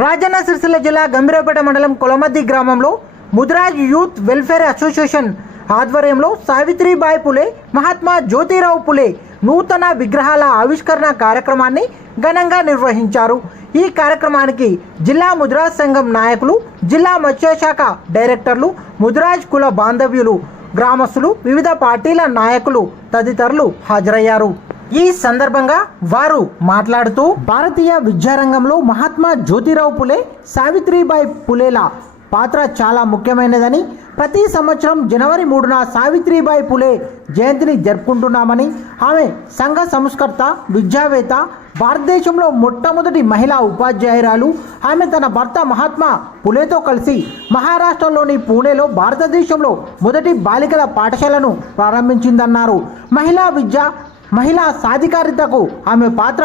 రాజన్న సిరిసిల్ల జిల్లా గంభీరపేట మండలం కొలమద్ది గ్రామంలో ముదిరాజ్ యూత్ వెల్ఫేర్ అసోసియేషన్ ఆధ్వర్యంలో సావిత్రిబాయి పులే, మహాత్మా జ్యోతిరావు పులే నూతన విగ్రహాల ఆవిష్కరణ కార్యక్రమాన్ని ఘనంగా నిర్వహించారు. ఈ కార్యక్రమానికి జిల్లా ముదిరాజ్ సంఘం నాయకులు, జిల్లా మత్స్యశాఖ డైరెక్టర్లు, ముదిరాజ్ కుల బాంధవ్యులు, గ్రామస్తులు, వివిధ పార్టీల నాయకులు తదితరులు హాజరయ్యారు. ఈ సందర్భంగా వారు మాట్లాడుతూ భారతీయ విద్యారంగంలో మహాత్మా జ్యోతిరావు పులే, సావిత్రిబాయి పులేల పాత్ర చాలా ముఖ్యమైనదని, ప్రతి సంవత్సరం జనవరి 3న సావిత్రిబాయి పులే జయంతిని జరుపుకుంటున్నామని, ఆమె సంఘ సంస్కర్త, విద్యావేత్త, భారతదేశంలో మొట్టమొదటి మహిళా ఉపాధ్యాయురాలు. ఆమె తన భర్త మహాత్మా పులేతో కలిసి మహారాష్ట్రలోని పూణేలో భారతదేశంలో మొదటి బాలికల పాఠశాలను ప్రారంభించిందన్నారు. మహిళా విద్య, మహిళా సాధికారితకు ఆమె పాత్ర